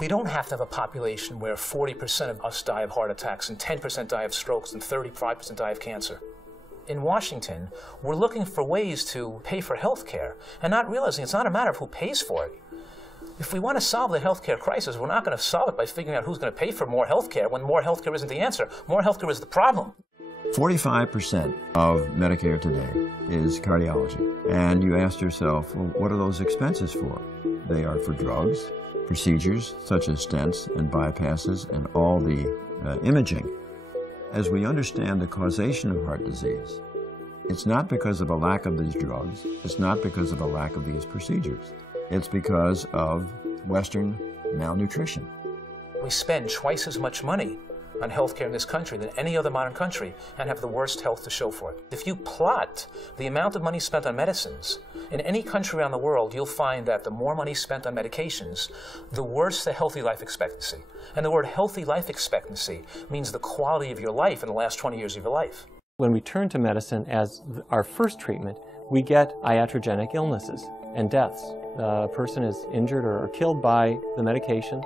We don't have to have a population where 40% of us die of heart attacks and 10% die of strokes and 35% die of cancer. In Washington, we're looking for ways to pay for health care and not realizing it's not a matter of who pays for it. If we want to solve the health care crisis, we're not going to solve it by figuring out who's going to pay for more health care when more health care isn't the answer. More health care is the problem. 45% of Medicare today is cardiology. And you ask yourself, well, what are those expenses for? They are for drugs, procedures such as stents and bypasses and all the imaging. As we understand the causation of heart disease, it's not because of a lack of these drugs, it's not because of a lack of these procedures. It's because of Western malnutrition. We spend twice as much money on healthcare in this country than any other modern country and have the worst health to show for it. If you plot the amount of money spent on medicines in any country around the world, you'll find that the more money spent on medications, the worse the healthy life expectancy. And the word healthy life expectancy means the quality of your life in the last 20 years of your life. When we turn to medicine as our first treatment, we get iatrogenic illnesses and deaths. The person is injured or killed by the medication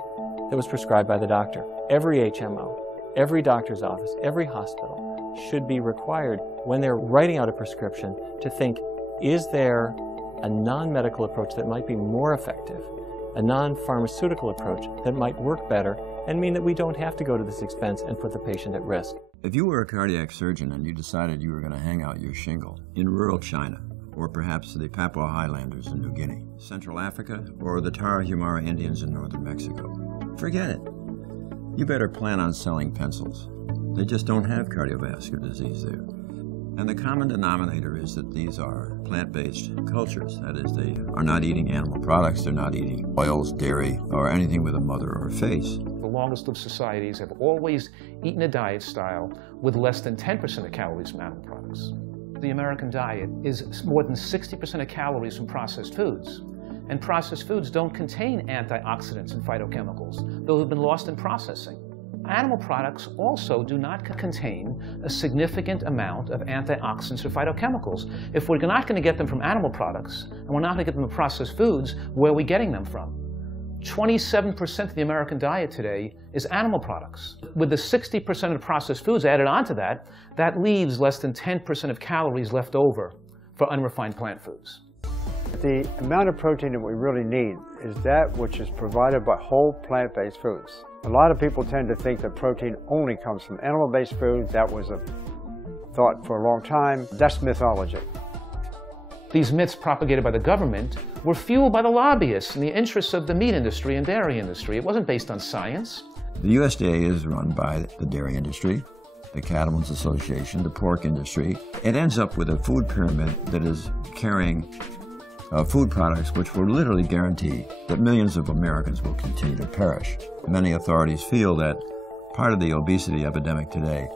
that was prescribed by the doctor. Every HMO, every doctor's office, every hospital should be required when they're writing out a prescription to think, is there a non-medical approach that might be more effective, a non-pharmaceutical approach that might work better and mean that we don't have to go to this expense and put the patient at risk. If you were a cardiac surgeon and you decided you were going to hang out your shingle in rural China, or perhaps the Papua Highlanders in New Guinea, Central Africa, or the Tarahumara Indians in northern Mexico, forget it. You better plan on selling pencils. They just don't have cardiovascular disease there. And the common denominator is that these are plant-based cultures. That is, they are not eating animal products, they're not eating oils, dairy, or anything with a mother or a face. The longest lived societies have always eaten a diet style with less than 10% of calories from animal products. The American diet is more than 60% of calories from processed foods. And processed foods don't contain antioxidants and phytochemicals, though have been lost in processing. Animal products also do not contain a significant amount of antioxidants or phytochemicals. If we're not going to get them from animal products, and we're not going to get them from processed foods, where are we getting them from? 27% of the American diet today is animal products. With the 60% of processed foods added onto that, that leaves less than 10% of calories left over for unrefined plant foods. The amount of protein that we really need is that which is provided by whole plant-based foods. A lot of people tend to think that protein only comes from animal-based foods. That was a thought for a long time. That's mythology. These myths propagated by the government were fueled by the lobbyists and the interests of the meat industry and dairy industry. It wasn't based on science. The USDA is run by the dairy industry, the Cattlemen's Association, the pork industry. It ends up with a food pyramid that is carrying food products which will literally guarantee that millions of Americans will continue to perish. Many authorities feel that part of the obesity epidemic today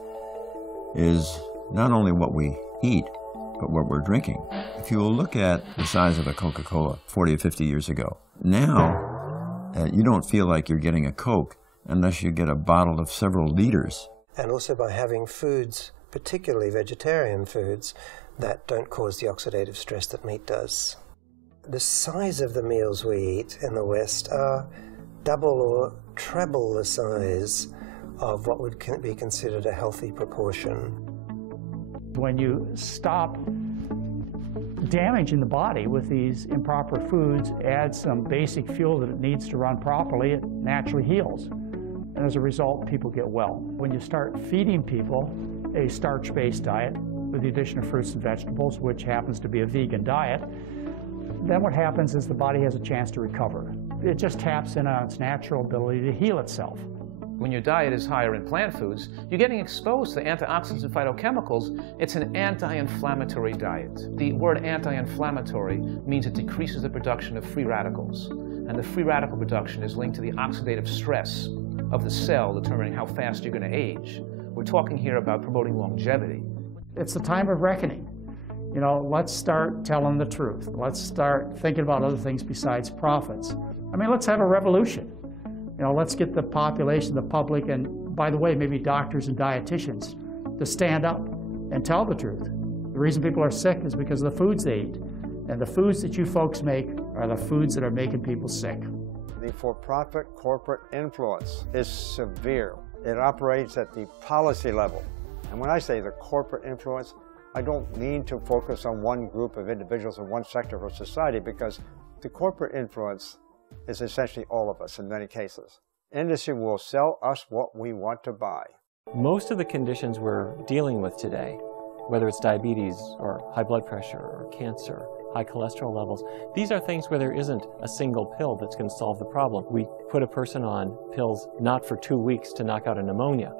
is not only what we eat, but what we're drinking. If you will look at the size of a Coca-Cola 40 or 50 years ago, now you don't feel like you're getting a Coke unless you get a bottle of several liters. And also by having foods, particularly vegetarian foods, that don't cause the oxidative stress that meat does. The size of the meals we eat in the West are double or treble the size of what would be considered a healthy proportion. When you stop damaging the body with these improper foods, add some basic fuel that it needs to run properly, it naturally heals. And as a result, people get well. When you start feeding people a starch-based diet with the addition of fruits and vegetables, which happens to be a vegan diet, then what happens is the body has a chance to recover. It just taps in on its natural ability to heal itself. When your diet is higher in plant foods, you're getting exposed to antioxidants and phytochemicals. It's an anti-inflammatory diet. The word anti-inflammatory means it decreases the production of free radicals. And the free radical production is linked to the oxidative stress of the cell, determining how fast you're going to age. We're talking here about promoting longevity. It's the time of reckoning. You know, let's start telling the truth. Let's start thinking about other things besides profits. I mean, let's have a revolution. You know, let's get the population, the public, and by the way, maybe doctors and dietitians to stand up and tell the truth. The reason people are sick is because of the foods they eat. And the foods that you folks make are the foods that are making people sick. The the for-profit corporate influence is severe. It operates at the policy level. And when I say the corporate influence, I don't mean to focus on one group of individuals in one sector of society, because the corporate influence is essentially all of us in many cases. Industry will sell us what we want to buy. Most of the conditions we're dealing with today, whether it's diabetes or high blood pressure or cancer, high cholesterol levels, these are things where there isn't a single pill that's going to solve the problem. We put a person on pills not for 2 weeks to knock out a pneumonia.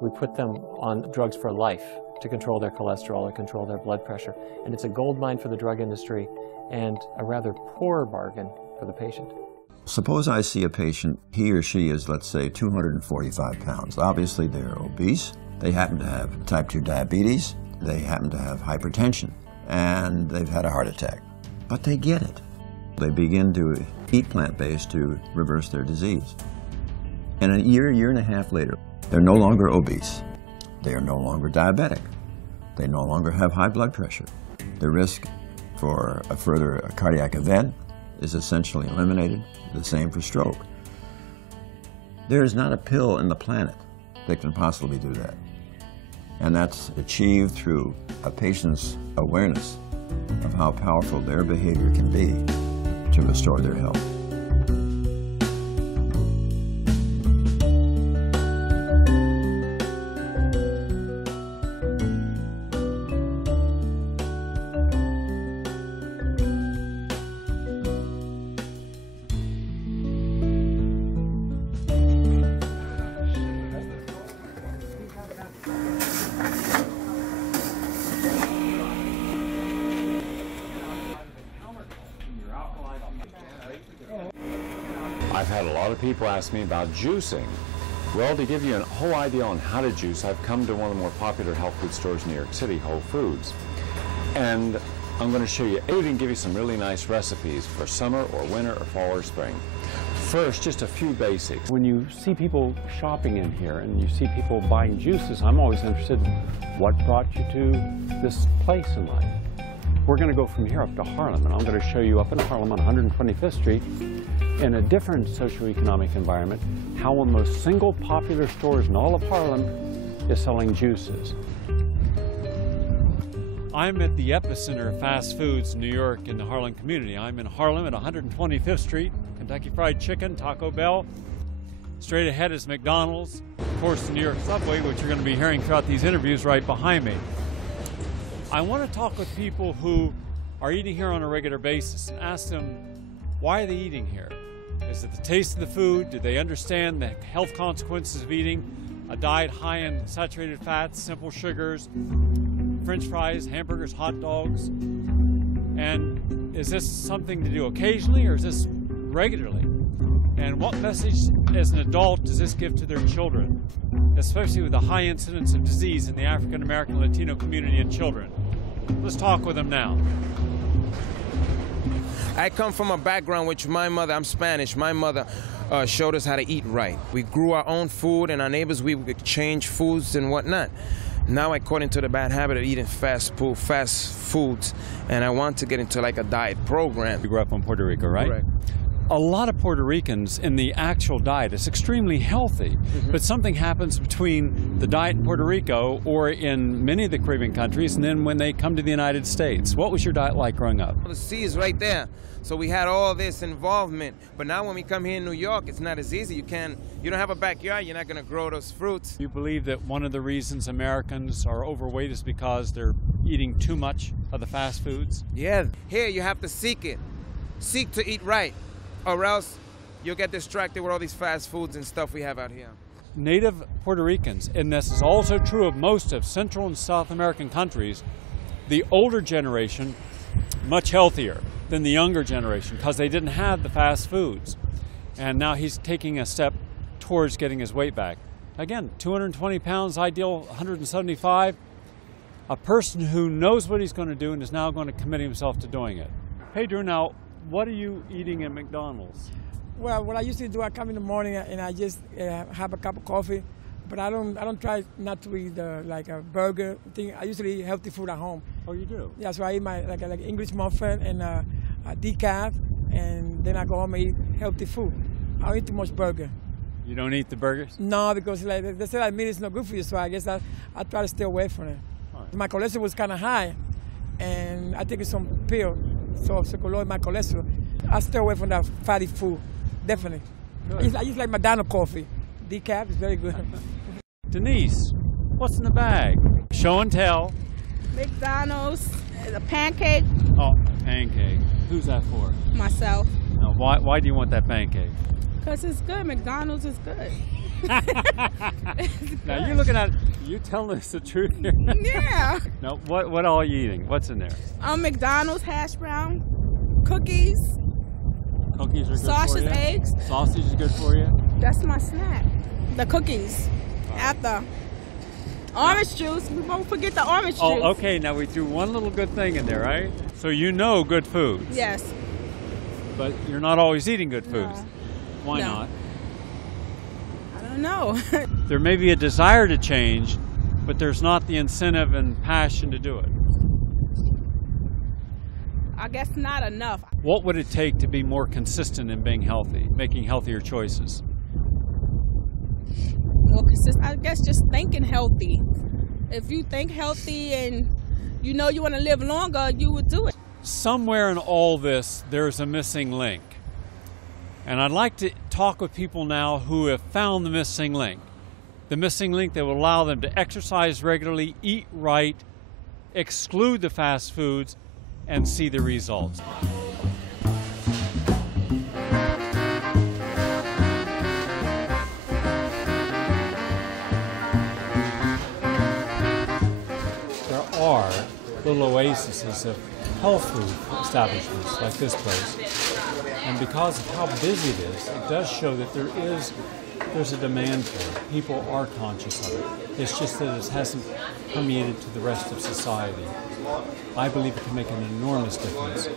We put them on drugs for life to control their cholesterol or control their blood pressure. And it's a goldmine for the drug industry and a rather poor bargain for the patient. Suppose I see a patient, he or she is, let's say, 245 pounds. Obviously, they're obese. They happen to have type 2 diabetes. They happen to have hypertension. And they've had a heart attack. But they get it. They begin to eat plant-based to reverse their disease. And a year and a half later, they're no longer obese. They are no longer diabetic. They no longer have high blood pressure. The risk for a further cardiac event is essentially eliminated. The same for stroke. There is not a pill in the planet that can possibly do that. And that's achieved through a patient's awareness of how powerful their behavior can be to restore their health. I've had a lot of people ask me about juicing. Well, to give you a whole idea on how to juice, I've come to one of the more popular health food stores in New York City, Whole Foods. And I'm going to show you 8 and give you some really nice recipes for summer or winter or fall or spring. First, just a few basics. When you see people shopping in here and you see people buying juices, I'm always interested in what brought you to this place in life. We're going to go from here up to Harlem, and I'm going to show you up in Harlem on 125th Street, in a different socioeconomic environment, how one of the most single popular stores in all of Harlem is selling juices. I'm at the epicenter of fast foods in New York in the Harlem community. I'm in Harlem at 125th Street, Kentucky Fried Chicken, Taco Bell. Straight ahead is McDonald's. Of course, the New York subway, which you're going to be hearing throughout these interviews right behind me. I want to talk with people who are eating here on a regular basis and ask them, why are they eating here? Is it the taste of the food? Do they understand the health consequences of eating a diet high in saturated fats, simple sugars, French fries, hamburgers, hot dogs? And is this something to do occasionally, or is this regularly? And what message as an adult does this give to their children, especially with the high incidence of disease in the African American Latino community and children? Let's talk with them now. I come from a background which my mother, I'm Spanish, my mother showed us how to eat right. We grew our own food, and our neighbors, we would exchange foods and whatnot. Now I caught into the bad habit of eating fast foods, and I want to get into like a diet program. You grew up in Puerto Rico, right? Correct. A lot of Puerto Ricans in the actual diet is extremely healthy, but something happens between the diet in Puerto Rico or in many of the Caribbean countries, and then when they come to the United States. What was your diet like growing up? The sea is right there, so we had all this involvement. But now when we come here in New York, it's not as easy. You don't have a backyard, you're not going to grow those fruits. You believe that one of the reasons Americans are overweight is because they're eating too much of the fast foods? Yeah, here you have to seek it. Seek to eat right, or else you'll get distracted with all these fast foods and stuff we have out here. Native Puerto Ricans, and this is also true of most of Central and South American countries, the older generation, much healthier than the younger generation because they didn't have the fast foods. And now he's taking a step towards getting his weight back. Again, 220 pounds, ideal 175. A person who knows what he's going to do and is now going to commit himself to doing it. Hey Drew, now, what are you eating at McDonald's? Well, what I usually do, I come in the morning and I just have a cup of coffee, but I don't try not to eat like a burger thing. I usually eat healthy food at home. Oh, you do? Yeah, so I eat my like English muffin and a decaf and then I go home and eat healthy food. I don't eat too much burger. You don't eat the burgers? No, because like they say that meat is not good for you, so I guess I try to stay away from it. Right. My cholesterol was kind of high, and I take some pill, so to lower my cholesterol. I stay away from that fatty food, definitely. I just like McDonald's coffee. Decaf is very good. Denise, what's in the bag? Show and tell. McDonald's, a pancake. Oh, pancake. Who's that for? Myself. Now, why do you want that pancake? Because it's good. McDonald's is good. Now you're looking at, you telling us the truth here? Yeah. Now, what all are you eating? What's in there? McDonald's hash brown, cookies. Cookies are good sausage, for you? eggs. Sausage is good for you? That's my snack. The cookies. After. Orange juice. We won't forget the orange juice. Oh, okay. Now we threw one little good thing in there, right? So you know good foods. Yes. But you're not always eating good foods. No. Why No. not? I don't know. There may be a desire to change, but there's not the incentive and passion to do it. I guess not enough. What would it take to be more consistent in being healthy, making healthier choices? More consistent. I guess just thinking healthy. If you think healthy and you know you want to live longer, you would do it. Somewhere in all this, there's a missing link. And I'd like to talk with people now who have found the missing link. The missing link that will allow them to exercise regularly, eat right, exclude the fast foods, and see the results. There are little oases of health food establishments like this place. And because of how busy it is, it does show that there's a demand for it. People are conscious of it. It's just that it hasn't permeated to the rest of society. I believe it can make an enormous difference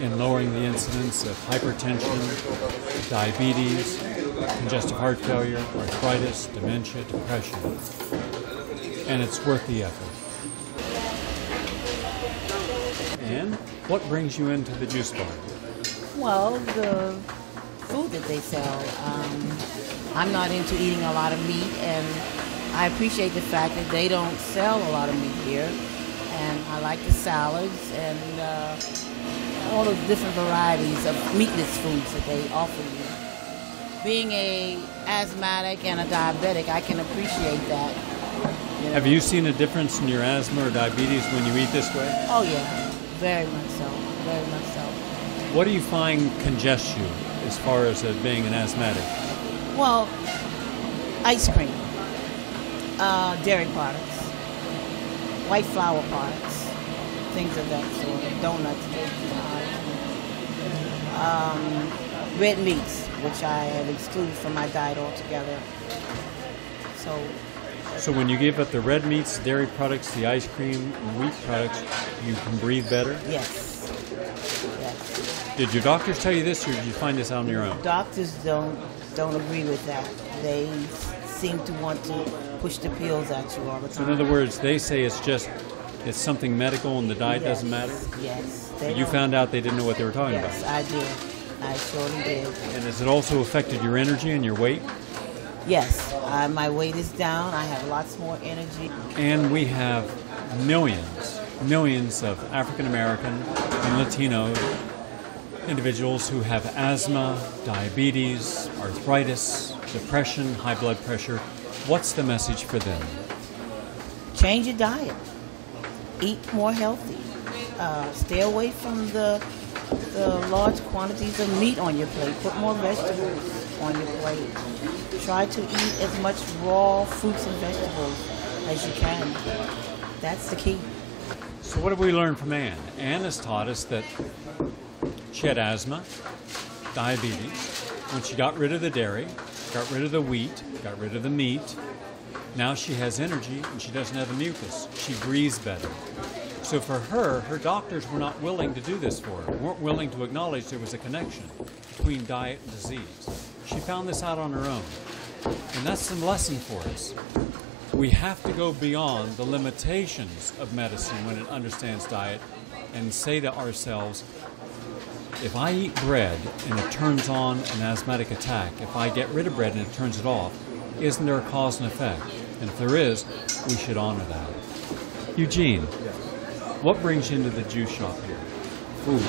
in lowering the incidence of hypertension, diabetes, congestive heart failure, arthritis, dementia, depression. And it's worth the effort. And what brings you into the juice bar? Well, the food that they sell. I'm not into eating a lot of meat, and I appreciate the fact that they don't sell a lot of meat here. And I like the salads and all the different varieties of meatless foods that they offer you. Being an asthmatic and a diabetic, I can appreciate that. You know? Have you seen a difference in your asthma or diabetes when you eat this way? Oh yeah, very much so, very much so. What do you find congests you as far as being an asthmatic? Well, ice cream, dairy products, white flour products, things of that sort, donuts, red meats, which I have excluded from my diet altogether. So when you give up the red meats, dairy products, the ice cream, and wheat products, you can breathe better? Yes. Did your doctors tell you this, or did you find this on your own? Doctors don't agree with that. They seem to want to push the pills at you all the time. So in other words, they say it's something medical and the diet doesn't matter? Yes. But you found out they didn't know what they were talking about? Yes, I did. I surely did. And has it also affected your energy and your weight? Yes. My weight is down. I have lots more energy. And we have millions of African American and Latino individuals who have asthma, diabetes, arthritis, depression, high blood pressure. What's the message for them? Change your diet. Eat more healthy. Stay away from the large quantities of meat on your plate. Put more vegetables on your plate. Try to eat as much raw fruits and vegetables as you can. That's the key. So what have we learned from Ann? Ann has taught us that she had asthma, diabetes. When she got rid of the dairy, got rid of the wheat, got rid of the meat, now she has energy and she doesn't have the mucus. She breathes better. So for her, her doctors were not willing to do this for her, weren't willing to acknowledge there was a connection between diet and disease. She found this out on her own. And that's some lesson for us. We have to go beyond the limitations of medicine when it understands diet and say to ourselves, If I eat bread and it turns on an asthmatic attack, if I get rid of bread and it turns it off, isn't there a cause and effect? And if there is, we should honor that. Eugene, what brings you into the juice shop here? Food.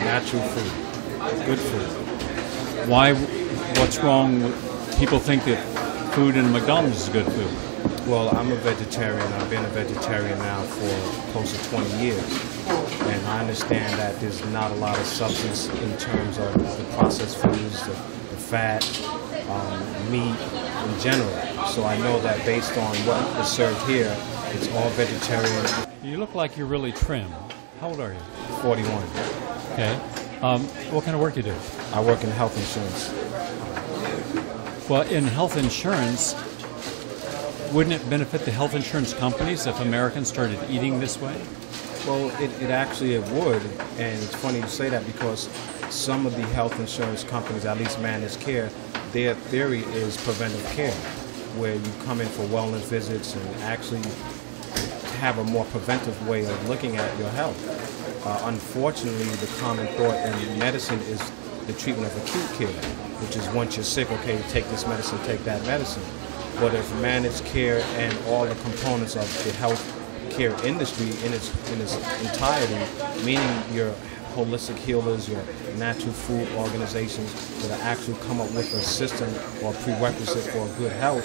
Natural food. Good food. Why? What's wrong with people think that food in McDonald's is good food? Well, I'm a vegetarian. I've been a vegetarian now for close to 20 years. And I understand that there's not a lot of substance in terms of the processed foods, the fat, meat in general. So I know that based on what is served here, it's all vegetarian. You look like you're really trim. How old are you? 41. Okay. What kind of work you do? I work in health insurance. Well, in health insurance, wouldn't it benefit the health insurance companies if Americans started eating this way? Well, it would, and it's funny you say that because some of the health insurance companies, at least managed care, their theory is preventive care, where you come in for wellness visits and actually have a more preventive way of looking at your health. Unfortunately, the common thought in medicine is the treatment of acute care, which is once you're sick, okay, take this medicine, take that medicine. But if managed care and all the components of the health care industry in its entirety, meaning your holistic healers, your natural food organizations that actually come up with a system or prerequisite for good health,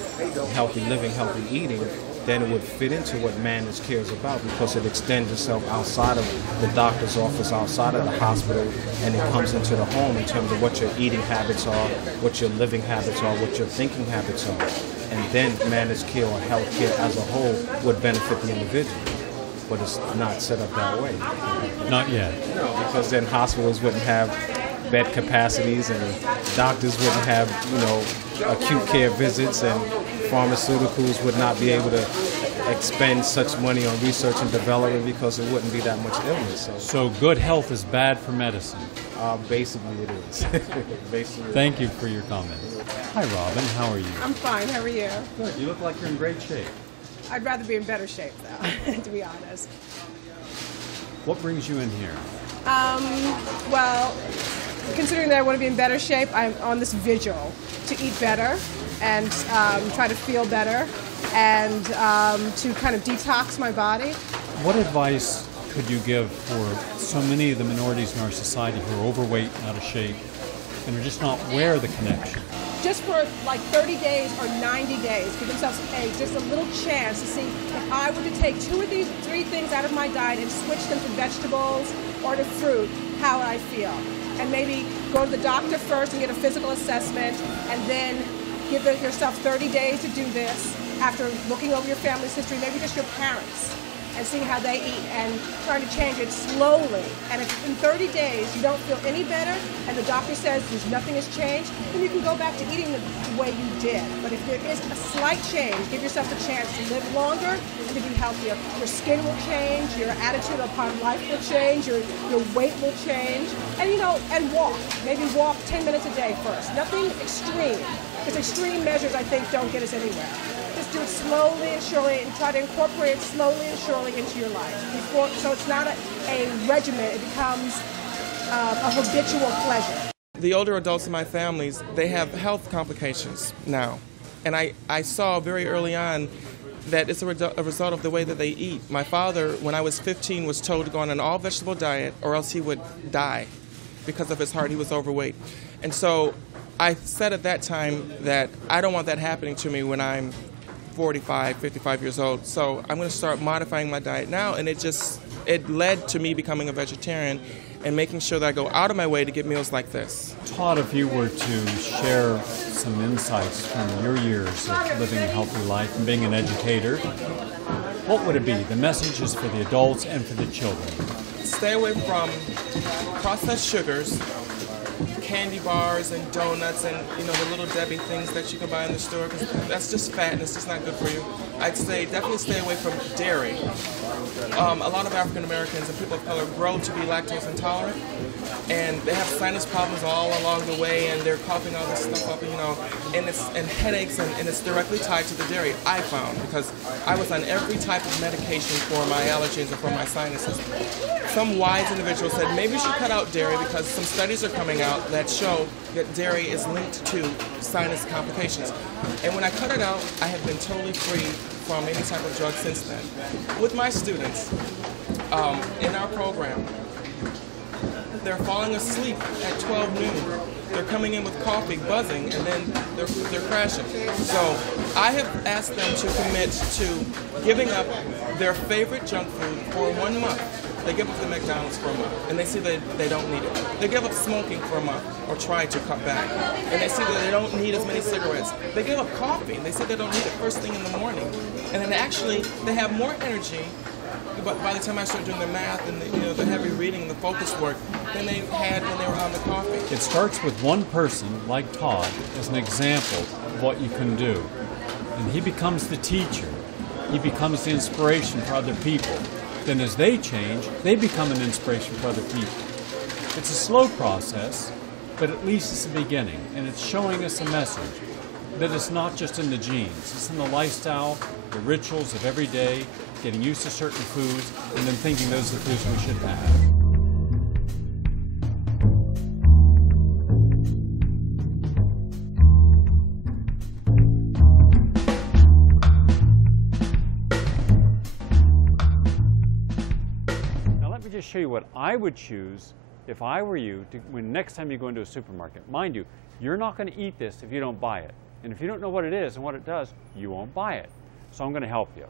healthy living, healthy eating, then it would fit into what managed care is about because it extends itself outside of the doctor's office, outside of the hospital, and it comes into the home in terms of what your eating habits are, what your living habits are, what your thinking habits are. And then managed care or health care as a whole would benefit the individual. But it's not set up that way. Not yet. No, because then hospitals wouldn't have bed capacities and doctors wouldn't have, acute care visits, and pharmaceuticals would not be able to expend such money on research and development because there wouldn't be that much illness. So good health is bad for medicine? Basically it is. Basically. Thank you for your comments. Hi Robin, how are you? I'm fine, how are you? Good, you look like you're in great shape. I'd rather be in better shape though, to be honest. What brings you in here? Well, considering that I want to be in better shape, I'm on this vigil to eat better and try to feel better and to kind of detox my body. What advice could you give for so many of the minorities in our society who are overweight, out of shape, and are just not aware of the connection? Just for like 30 days or 90 days, give themselves just a little chance to see if I were to take 2 of these 3 things out of my diet and switch them to vegetables or to fruit, how would I feel? And maybe go to the doctor first and get a physical assessment, and then give yourself 30 days to do this after looking over your family's history, maybe just your parents, and seeing how they eat and trying to change it slowly. And if in 30 days you don't feel any better and the doctor says nothing has changed, then you can go back to eating the way you did. But if there is a slight change, give yourself a chance to live longer and to be healthier. Your skin will change, your attitude upon life will change, your weight will change, and and walk. Maybe walk 10 minutes a day first. Nothing extreme, because extreme measures I think don't get us anywhere. Just do it slowly and surely and try to incorporate it slowly and surely into your life. So it's not a regimen, it becomes a habitual pleasure. The older adults in my families, they have health complications now. And I saw very early on that it's a result of the way that they eat. My father, when I was 15, was told to go on an all-vegetable diet or else he would die because of his heart. He was overweight. And so I said at that time that I don't want that happening to me when I'm 45, 55 years old. So I'm going to start modifying my diet now, and it led to me becoming a vegetarian and making sure that I go out of my way to get meals like this. Todd, if you were to share some insights from your years of living a healthy life and being an educator, what would it be? The message is for the adults and for the children. Stay away from processed sugars, candy bars and donuts and the little Debbie things that you can buy in the store, because that's just fat and it's just not good for you. I'd say definitely stay away from dairy. A lot of African Americans and people of color grow to be lactose intolerant, and they have sinus problems all along the way, and they're coughing all this stuff up, and headaches, and it's directly tied to the dairy, I found, because I was on every type of medication for my allergies and for my sinuses. Some wise individual said, maybe you should cut out dairy because some studies are coming out that show that dairy is linked to sinus complications. And when I cut it out, I have been totally free from any type of drug since then. With my students, in our program, they're falling asleep at 12 noon. They're coming in with coffee, buzzing, and then they're crashing. So I have asked them to commit to giving up their favorite junk food for 1 month. They give up the McDonald's for a month, and they see that they don't need it. They give up smoking for a month, or try to cut back, and they see that they don't need as many cigarettes. They give up coffee, and they say they don't need it first thing in the morning. And then actually, they have more energy, but by the time I start doing the math and the heavy reading, the focus work, than they had when they were on the coffee. It starts with one person, like Todd, as an example of what you can do. And he becomes the teacher. He becomes the inspiration for other people. Then as they change, they become an inspiration for other people. It's a slow process, but at least it's the beginning, and it's showing us a message that it's not just in the genes, it's in the lifestyle, the rituals of every day, getting used to certain foods, and then thinking those are the foods we should have. Show you what I would choose if I were you when next time you go into a supermarket. Mind you, you're not going to eat this if you don't buy it. And if you don't know what it is and what it does, you won't buy it. So I'm going to help you.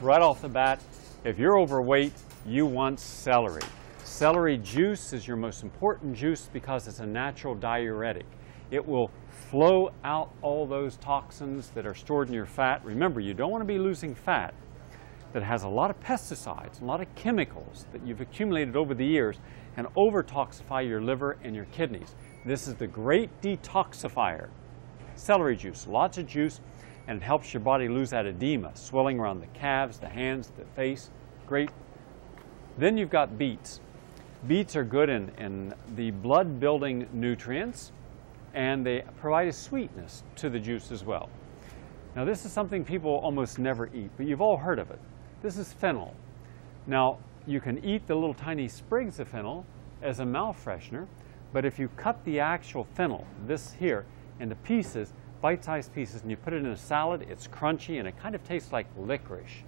Right off the bat, if you're overweight, you want celery. Celery juice is your most important juice because it's a natural diuretic. It will flow out all those toxins that are stored in your fat. Remember, you don't want to be losing fat that has a lot of pesticides, a lot of chemicals that you've accumulated over the years and over-toxify your liver and your kidneys. This is the great detoxifier. Celery juice, lots of juice, and it helps your body lose that edema, swelling around the calves, the hands, the face. Great. Then you've got beets. Beets are good in the blood-building nutrients, and they provide a sweetness to the juice as well. Now this is something people almost never eat, but you've all heard of it. This is fennel. Now, you can eat the little tiny sprigs of fennel as a mouth freshener, but if you cut the actual fennel, this here, into pieces, bite-sized pieces, and you put it in a salad, it's crunchy and it kind of tastes like licorice,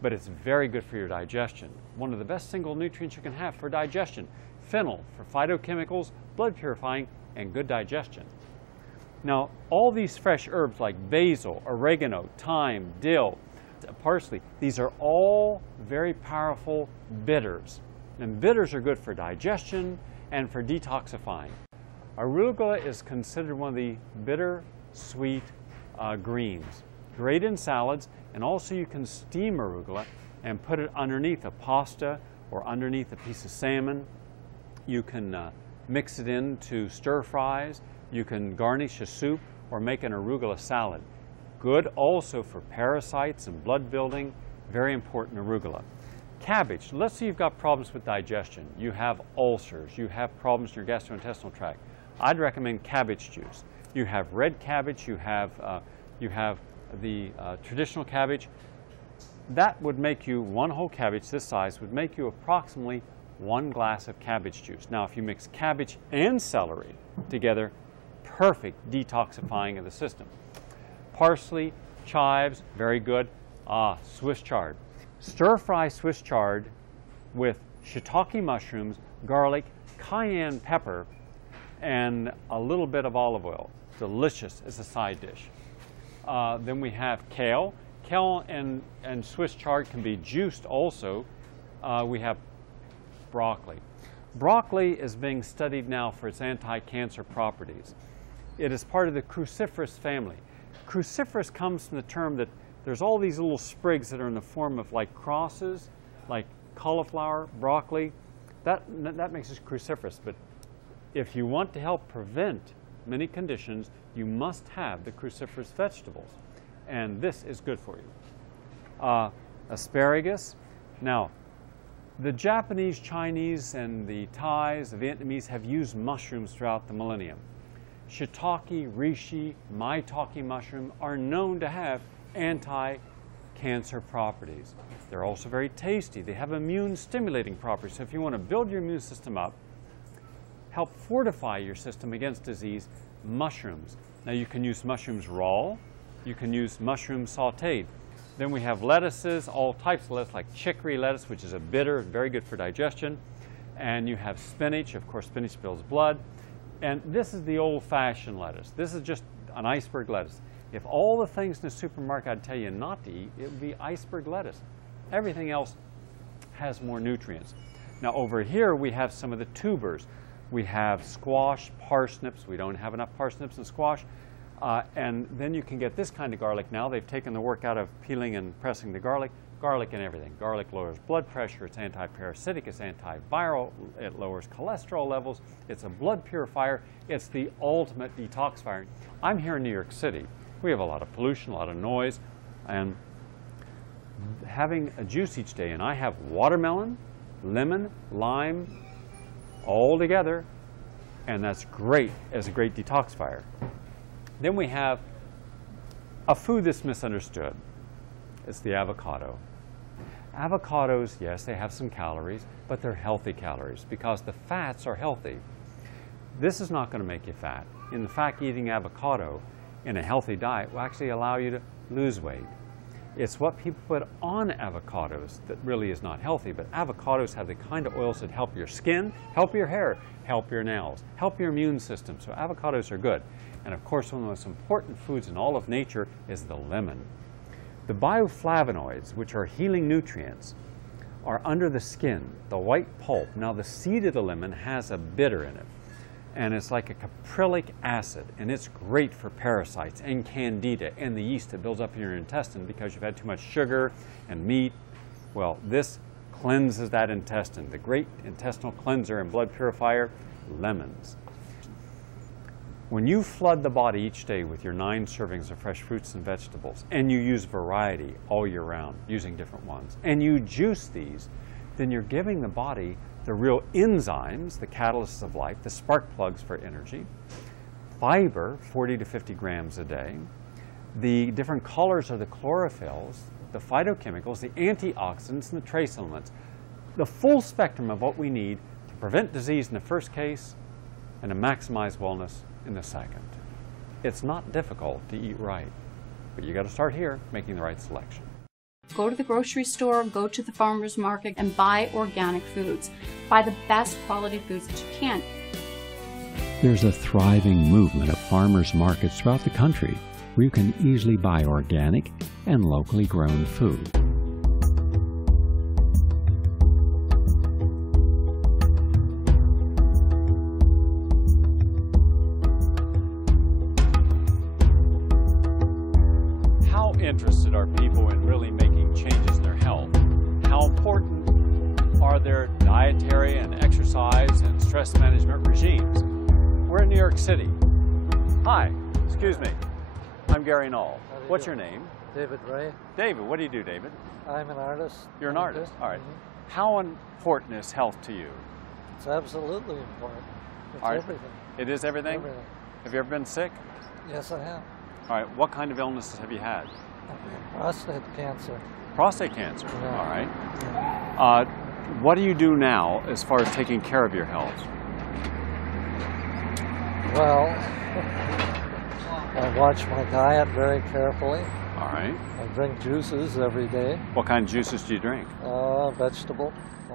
but it's very good for your digestion. One of the best single nutrients you can have for digestion. Fennel for phytochemicals, blood purifying, and good digestion. Now, all these fresh herbs like basil, oregano, thyme, dill, parsley, these are all very powerful bitters. And bitters are good for digestion and for detoxifying. Arugula is considered one of the bitter, sweet greens. Great in salads, and also you can steam arugula and put it underneath a pasta or underneath a piece of salmon. You can mix it into stir fries. You can garnish a soup or make an arugula salad. Good also for parasites and blood building, very important arugula. Cabbage, let's say you've got problems with digestion. You have ulcers, you have problems in your gastrointestinal tract. I'd recommend cabbage juice. You have red cabbage, you have the traditional cabbage. That would make you, one whole cabbage this size would make you approximately 1 glass of cabbage juice. Now if you mix cabbage and celery together, perfect detoxifying of the system. Parsley, chives, very good. Swiss chard. Stir fry Swiss chard with shiitake mushrooms, garlic, cayenne pepper, and a little bit of olive oil. Delicious as a side dish. Then we have kale. Kale and Swiss chard can be juiced also. We have broccoli. Broccoli is being studied now for its anti-cancer properties. It is part of the cruciferous family. Cruciferous comes from the term that there's all these little sprigs that are in the form of like crosses, like cauliflower, broccoli. That makes us cruciferous. But if you want to help prevent many conditions, you must have the cruciferous vegetables. And this is good for you. Asparagus. Now, The Japanese, Chinese, and the Thais, the Vietnamese have used mushrooms throughout the millennium. Shiitake, reishi, maitake mushroom are known to have anti-cancer properties. They're also very tasty. They have immune stimulating properties. So if you want to build your immune system up, help fortify your system against disease, mushrooms. Now you can use mushrooms raw, you can use mushrooms sauteed. Then we have lettuces, all types of lettuce, like chicory lettuce, which is a bitter, very good for digestion. And you have spinach. Of course, spinach spills blood. And this is the old-fashioned lettuce. This is just an iceberg lettuce. If all the things in the supermarket I'd tell you not to eat, it would be iceberg lettuce. Everything else has more nutrients. Now over here we have some of the tubers. We have squash, parsnips. We don't have enough parsnips and squash. And then you can get this kind of garlic now. They've taken the work out of peeling and pressing the garlic. Garlic and everything. Garlic lowers blood pressure. It's anti-parasitic. It's antiviral. It lowers cholesterol levels. It's a blood purifier. It's the ultimate detoxifier. I'm here in New York City. We have a lot of pollution, a lot of noise, and having a juice each day. And I have watermelon, lemon, lime, all together, and that's great as a great detoxifier. Then we have a food that's misunderstood. It's the avocado. Avocados, yes, they have some calories, but they're healthy calories because the fats are healthy. This is not going to make you fat. In fact, eating avocado in a healthy diet will actually allow you to lose weight. It's what people put on avocados that really is not healthy, but avocados have the kind of oils that help your skin, help your hair, help your nails, help your immune system. So avocados are good. And of course, one of the most important foods in all of nature is the lemon. The bioflavonoids, which are healing nutrients, are under the skin, the white pulp. Now the seed of the lemon has a bitter in it, and it's like a caprylic acid, and it's great for parasites and candida and the yeast that builds up in your intestine because you've had too much sugar and meat. Well, this cleanses that intestine. The great intestinal cleanser and blood purifier, lemons. When you flood the body each day with your 9 servings of fresh fruits and vegetables, and you use variety all year round, using different ones, and you juice these, then you're giving the body the real enzymes, the catalysts of life, the spark plugs for energy, fiber, 40 to 50 grams a day, the different colors of the chlorophylls, the phytochemicals, the antioxidants, and the trace elements, the full spectrum of what we need to prevent disease in the first case and to maximize wellness in the second. It's not difficult to eat right, but you got to start here, making the right selection. Go to the grocery store, go to the farmer's market, and buy organic foods. Buy the best quality foods that you can. There's a thriving movement of farmers markets throughout the country where you can easily buy organic and locally grown food. How interested are people in really making changes in their health? How important are their dietary and exercise and stress management regimes? We're in New York City. Hi, excuse me. I'm Gary Null. What's your name? David Ray. David, what do you do, David? I'm an artist. You're an artist, all right. How important is health to you? It's absolutely important. It's everything. It is everything? Everything. Have you ever been sick? Yes, I have. All right, what kind of illnesses have you had? Prostate cancer. Prostate cancer, Yeah. all right. What do you do now as far as taking care of your health? Well, I watch my diet very carefully. All right. I drink juices every day. What kind of juices do you drink? Vegetable.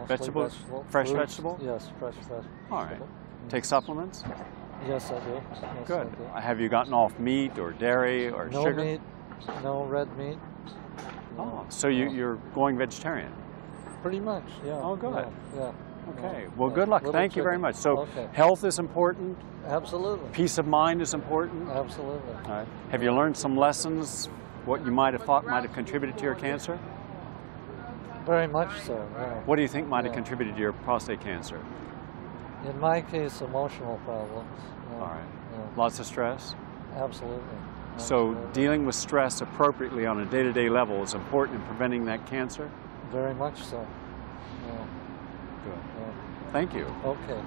Vegetable? Fresh Fruits. vegetable? Yes, fresh vegetable. All right. Take supplements? Yes, I do. Yes, Good. I do. Have you gotten off meat or dairy or No sugar? meat, no red meat. Oh, so you're going vegetarian? Pretty much, yeah. Oh, good. Yeah. Okay. Well, good luck. Little Thank you very chicken. much. So Okay. health is important? Absolutely. Peace of mind is important? Absolutely. All right. Have you learned some lessons, what you might have thought might have contributed to your cancer? Very much so, yeah. What do you think might have Yeah. contributed to your prostate cancer? In my case, emotional problems. Yeah. All right. Yeah. Lots of stress? Absolutely. So Absolutely. dealing with stress appropriately on a day-to-day level is important in preventing that cancer? Very much so. Yeah. Thank you. Okay.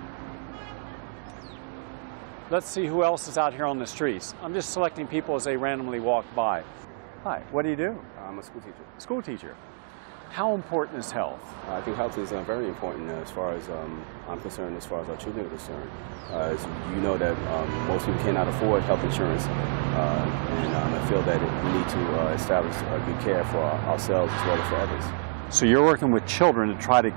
Let's see who else is out here on the streets. I'm just selecting people as they randomly walk by. Hi, what do you do? I'm a school teacher. School teacher. How important is health? I think health is very important as far as I'm concerned, as far as our children are concerned. As you know that most people cannot afford health insurance, and I feel that we need to establish good care for ourselves as well as for others. So you're working with children to try to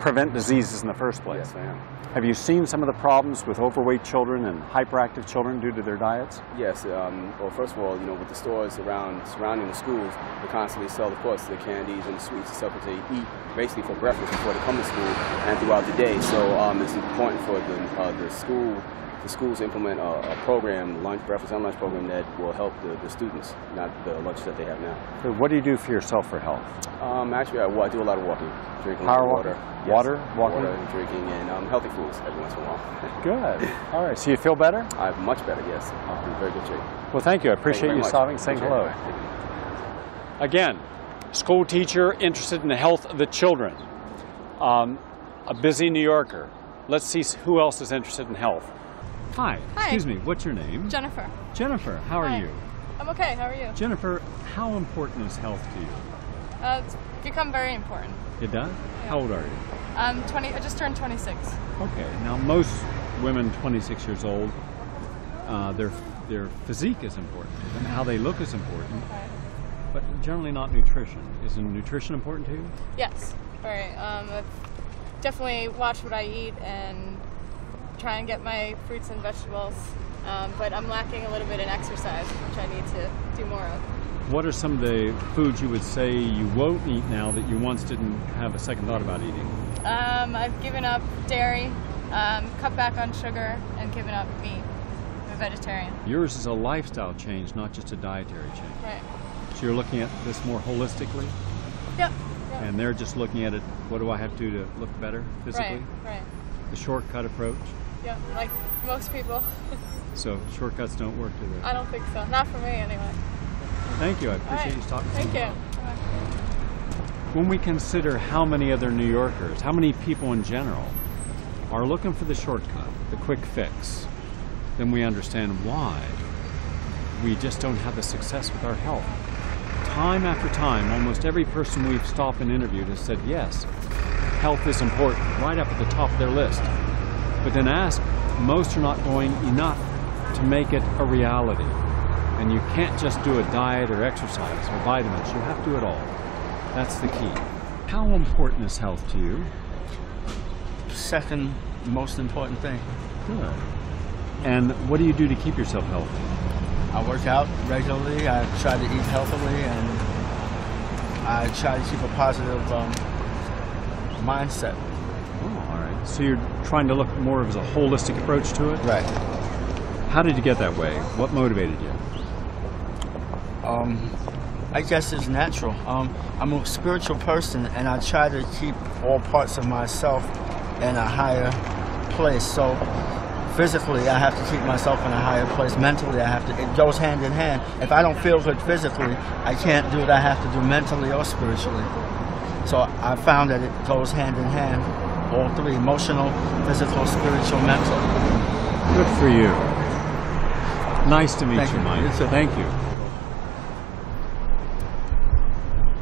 prevent diseases in the first place? Yes, I am. Have you seen some of the problems with overweight children and hyperactive children due to their diets? Yes. Well, first of all, you know, with the stores surrounding the schools, they constantly sell, of course, the candies and the sweets and stuff that they eat basically for breakfast before they come to school and throughout the day. So it's important for the schools implement a program, breakfast and lunch program, that will help the students, not the lunches that they have now. So what do you do for yourself for health? Actually, I do a lot of walking, drinking Power water. walking? Yes, Water? Walking? Water, drinking, and healthy foods every once in a while. Good. All right. So you feel better? I'm much better, yes. I'm in very good shape. Well, thank you. I appreciate you stopping and saying hello. Again, school teacher interested in the health of the children. A busy New Yorker. Let's see who else is interested in health. Hi. Hi. Excuse me. What's your name? Jennifer. Jennifer. How are Hi. you? I'm okay. How are you? Jennifer, how important is health to you? It's become very important. It does? Yeah. How old are you? I'm 20. I just turned 26. Okay. Now, most women 26 years old, their physique is important, and how they look is important, but generally not nutrition. Is nutrition important to you? Yes. Very. I've definitely watch what I eat and try and get my fruits and vegetables, but I'm lacking a little bit in exercise, which I need to do more of. What are some of the foods you would say you won't eat now that you once didn't have a second thought about eating? I've given up dairy, cut back on sugar, and given up meat. I'm a vegetarian. Yours is a lifestyle change, not just a dietary change. Right. So you're looking at this more holistically? Yep. And they're just looking at it, what do I have to do to look better physically? Right. The shortcut approach? Yeah, like most people. So shortcuts don't work, do they? I don't think so. Not for me, anyway. Thank you. I appreciate you stopping. Thank you. When we consider how many other New Yorkers, how many people in general, are looking for the shortcut, the quick fix, then we understand why we just don't have the success with our health. Time after time, almost every person we've stopped and interviewed has said, yes, health is important, right up at the top of their list. But then ask, most are not doing enough to make it a reality. And you can't just do a diet or exercise or vitamins, you have to do it all. That's the key. How important is health to you? Second most important thing. Good. And what do you do to keep yourself healthy? I work out regularly, I try to eat healthily, and I try to keep a positive mindset. Oh, all right. So you're trying to look more as a holistic approach to it? Right. How did you get that way? What motivated you? I guess it's natural. I'm a spiritual person, and I try to keep all parts of myself in a higher place. So physically, I have to keep myself in a higher place. Mentally, I have to. It goes hand in hand. If I don't feel good physically, I can't do what I have to do mentally or spiritually. So I found that it goes hand in hand, all three: emotional, physical, spiritual, mental. Good for you. Nice to meet you, Mike. You too. Thank you.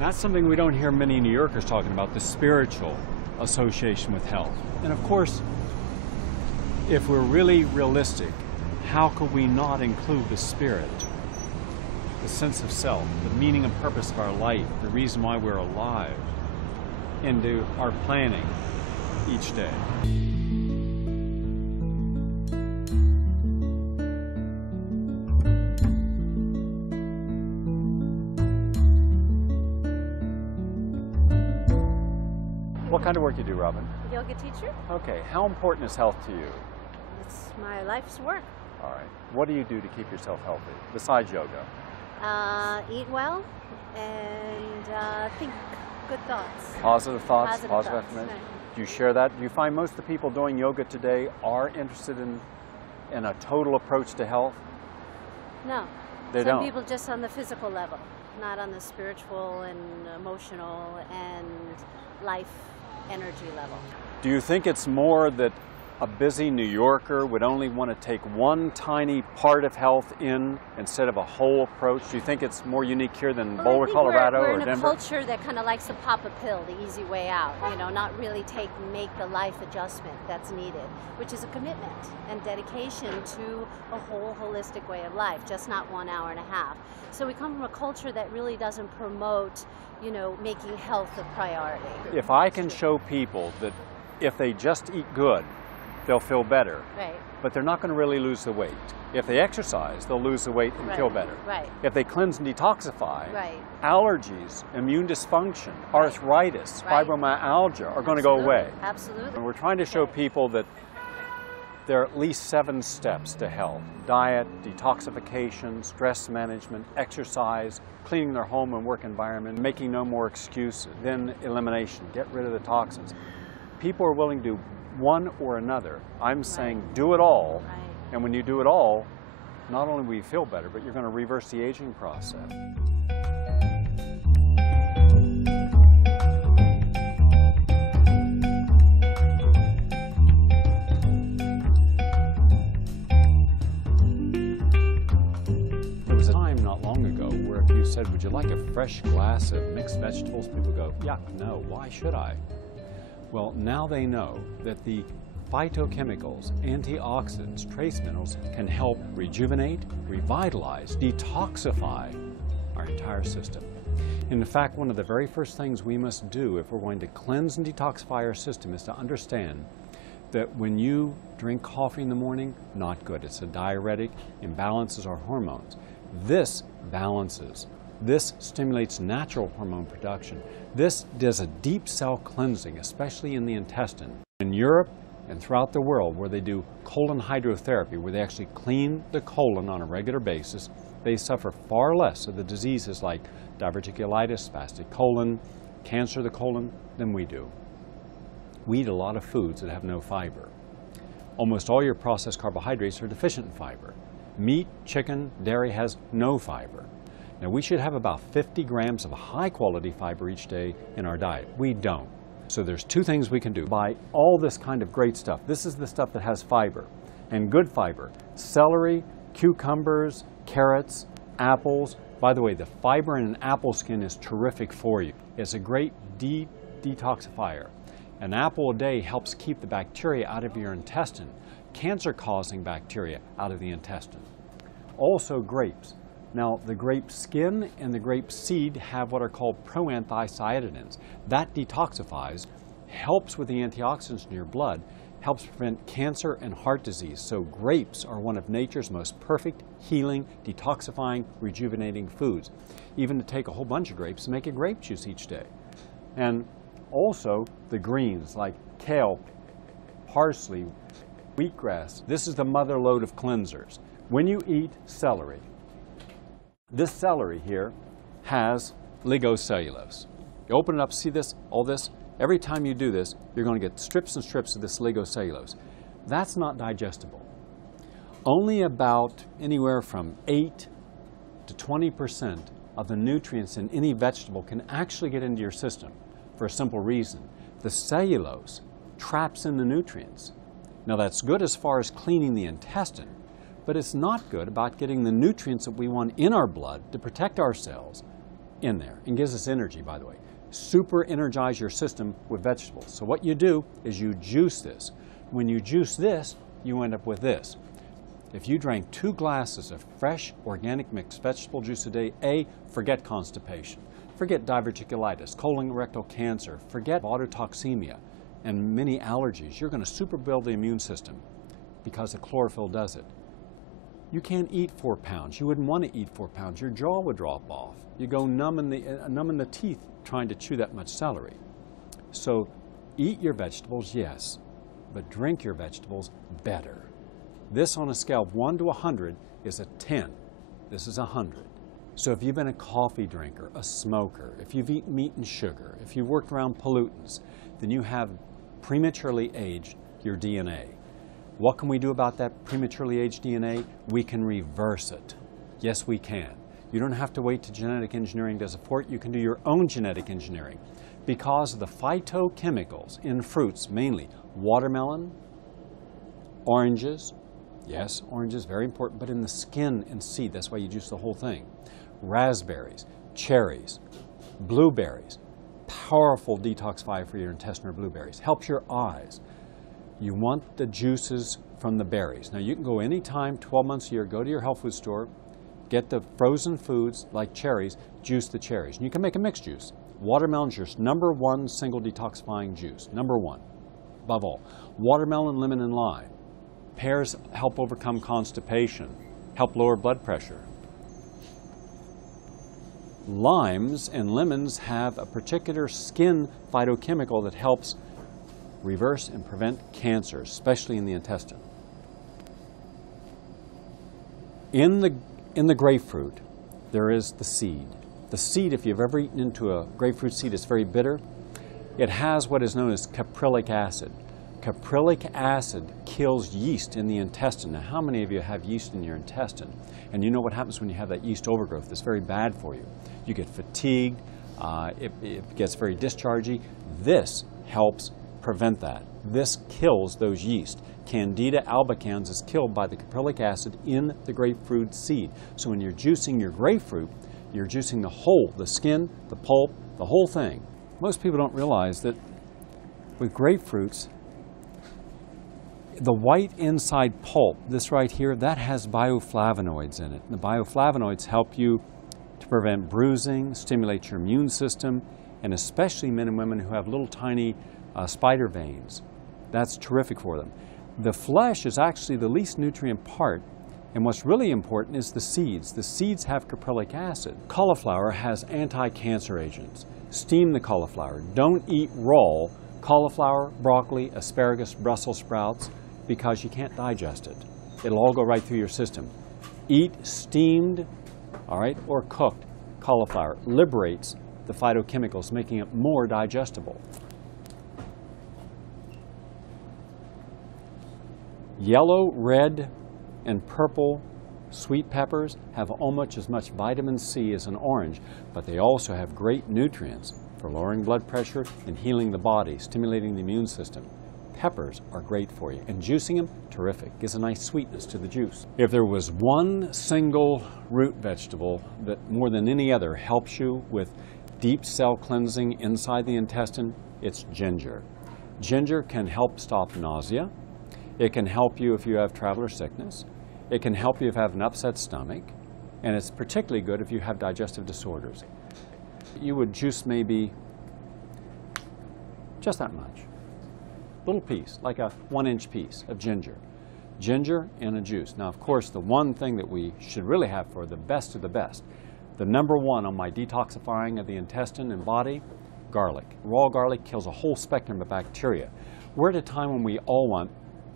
That's something we don't hear many New Yorkers talking about, the spiritual association with health. And of course, if we're really realistic, how could we not include the spirit, the sense of self, the meaning and purpose of our life, the reason why we're alive, into our planning each day? What kind of work you do, Robin? Yoga teacher. Okay, how important is health to you? It's my life's work. All right. What do you do to keep yourself healthy besides yoga? Eat well and think good thoughts. Positive thoughts, Positive positive thoughts, affirmation. right. Do you share that? Do you find most of the people doing yoga today are interested in a total approach to health? No. They Some don't. people just on the physical level, not on the spiritual and emotional and life energy level. Do you think it's more that a busy New Yorker would only want to take one tiny part of health in instead of a whole approach? Do you think it's more unique here than Boulder, Colorado, we're or in Denver? a culture that kind of likes to pop a pill, the easy way out, you know, not really make the life adjustment that's needed, which is a commitment and dedication to a whole holistic way of life, just not 1 hour and a half. So we come from a culture that really doesn't promote, you know, making health a priority. If I can show people that if they just eat good, they'll feel better. Right. But they're not going to really lose the weight. If they exercise, they'll lose the weight and feel better. Right. If they cleanse and detoxify, right. allergies, immune dysfunction, arthritis, fibromyalgia are going to go away. Absolutely. And we're trying to show people that there are at least 7 steps to health: diet, detoxification, stress management, exercise, cleaning their home and work environment, making no more excuses, then elimination, get rid of the toxins. People are willing to do one or another. I'm saying do it all, and when you do it all, not only will you feel better, but you're going to reverse the aging process. There was a time not long ago where if you said, would you like a fresh glass of mixed vegetables, people go, yuck, no, why should I? Well, now they know that the phytochemicals, antioxidants, trace minerals can help rejuvenate, revitalize, detoxify our entire system. In fact, one of the very first things we must do if we're going to cleanse and detoxify our system is to understand that when you drink coffee in the morning, not good. It's a diuretic, imbalances our hormones. This balances. This stimulates natural hormone production. This does a deep cell cleansing, especially in the intestine. In Europe and throughout the world, where they do colon hydrotherapy, where they actually clean the colon on a regular basis, they suffer far less of the diseases like diverticulitis, spastic colon, cancer of the colon than we do. We eat a lot of foods that have no fiber. Almost all your processed carbohydrates are deficient in fiber. Meat, chicken, dairy has no fiber. Now, we should have about 50 grams of high-quality fiber each day in our diet. We don't. So there's 2 things we can do. Buy all this kind of great stuff. This is the stuff that has fiber, and good fiber. Celery, cucumbers, carrots, apples. By the way, the fiber in an apple skin is terrific for you. It's a great detoxifier. An apple a day helps keep the bacteria out of your intestine, cancer-causing bacteria out of the intestine. Also grapes. Now, the grape skin and the grape seed have what are called proanthocyanidins. That detoxifies, helps with the antioxidants in your blood, helps prevent cancer and heart disease. So grapes are one of nature's most perfect healing, detoxifying, rejuvenating foods. Even to take a whole bunch of grapes and make a grape juice each day. And also the greens like kale, parsley, wheatgrass. This is the mother lode of cleansers. When you eat celery, this celery here has ligocellulose. You open it up, see this, all this? Every time you do this, you're going to get strips and strips of this ligocellulose. That's not digestible. Only about anywhere from 8 to 20% of the nutrients in any vegetable can actually get into your system for a simple reason. The cellulose traps in the nutrients. Now, that's good as far as cleaning the intestine, but it's not good about getting the nutrients that we want in our blood to protect our cells in there, and gives us energy, by the way. Super energize your system with vegetables. So what you do is you juice this. When you juice this, you end up with this. If you drank 2 glasses of fresh, organic mixed vegetable juice a day, forget constipation, forget diverticulitis, colorectal cancer, forget autotoxemia, and many allergies. You're going to super build the immune system because the chlorophyll does it. You can't eat 4 pounds. You wouldn't want to eat 4 pounds. Your jaw would drop off. You go numb in the teeth trying to chew that much celery. So eat your vegetables, yes, but drink your vegetables better. This on a scale of 1 to 100 is a 10. This is 100. So if you've been a coffee drinker, a smoker, if you've eaten meat and sugar, if you've worked around pollutants, then you have prematurely aged your DNA. What can we do about that prematurely aged DNA? We can reverse it. Yes, we can. You don't have to wait till genetic engineering does a support. You can do your own genetic engineering. because of the phytochemicals in fruits, mainly watermelon, oranges. Yes, oranges, very important, but in the skin and seed, that's why you juice the whole thing. Raspberries, cherries, blueberries, powerful detoxifier for your intestine or blueberries. Helps your eyes. You want the juices from the berries. Now you can go anytime, 12 months a year, go to your health food store, get the frozen foods like cherries, juice the cherries. And you can make a mixed juice. Watermelon's your #1 single detoxifying juice, #1, above all. Watermelon, lemon, and lime. Pears help overcome constipation, help lower blood pressure. Limes and lemons have a particular skin phytochemical that helps reverse and prevent cancer, especially in the intestine. In the grapefruit, there is the seed. The seed, if you've ever eaten into a grapefruit seed, it's very bitter. It has what is known as caprylic acid. Caprylic acid kills yeast in the intestine. Now, how many of you have yeast in your intestine? And you know what happens when you have that yeast overgrowth? It's very bad for you. You get fatigued, it gets very dischargy. This helps prevent that. This kills those yeast. Candida albicans is killed by the caprylic acid in the grapefruit seed. So when you're juicing your grapefruit, you're juicing the whole, the skin, the pulp, the whole thing. Most people don't realize that with grapefruits, the white inside pulp, this right here, that has bioflavonoids in it. The bioflavonoids help you to prevent bruising, stimulate your immune system, and especially men and women who have little tiny spider veins. That's terrific for them. The flesh is actually the least nutrient part, and what's really important is the seeds. The seeds have caprylic acid. Cauliflower has anti-cancer agents. Steam the cauliflower. Don't eat raw cauliflower, broccoli, asparagus, Brussels sprouts, because you can't digest it. It'll all go right through your system. Eat steamed, all right, or cooked cauliflower. Liberates the phytochemicals, making it more digestible. Yellow, red, and purple sweet peppers have almost as much vitamin C as an orange, but they also have great nutrients for lowering blood pressure and healing the body, stimulating the immune system. Peppers are great for you, and juicing them, terrific. Gives a nice sweetness to the juice. If there was one single root vegetable that more than any other helps you with deep cell cleansing inside the intestine, it's ginger. Ginger can help stop nausea. It can help you if you have traveler sickness. It can help you if you have an upset stomach, and it's particularly good if you have digestive disorders. You would juice maybe just that much. Little piece, like a 1-inch piece of ginger. Ginger in a juice. Now, of course, the one thing that we should really have for the best of the best, the #1 on my detoxifying of the intestine and body, garlic. Raw garlic kills a whole spectrum of bacteria. We're at a time when we all want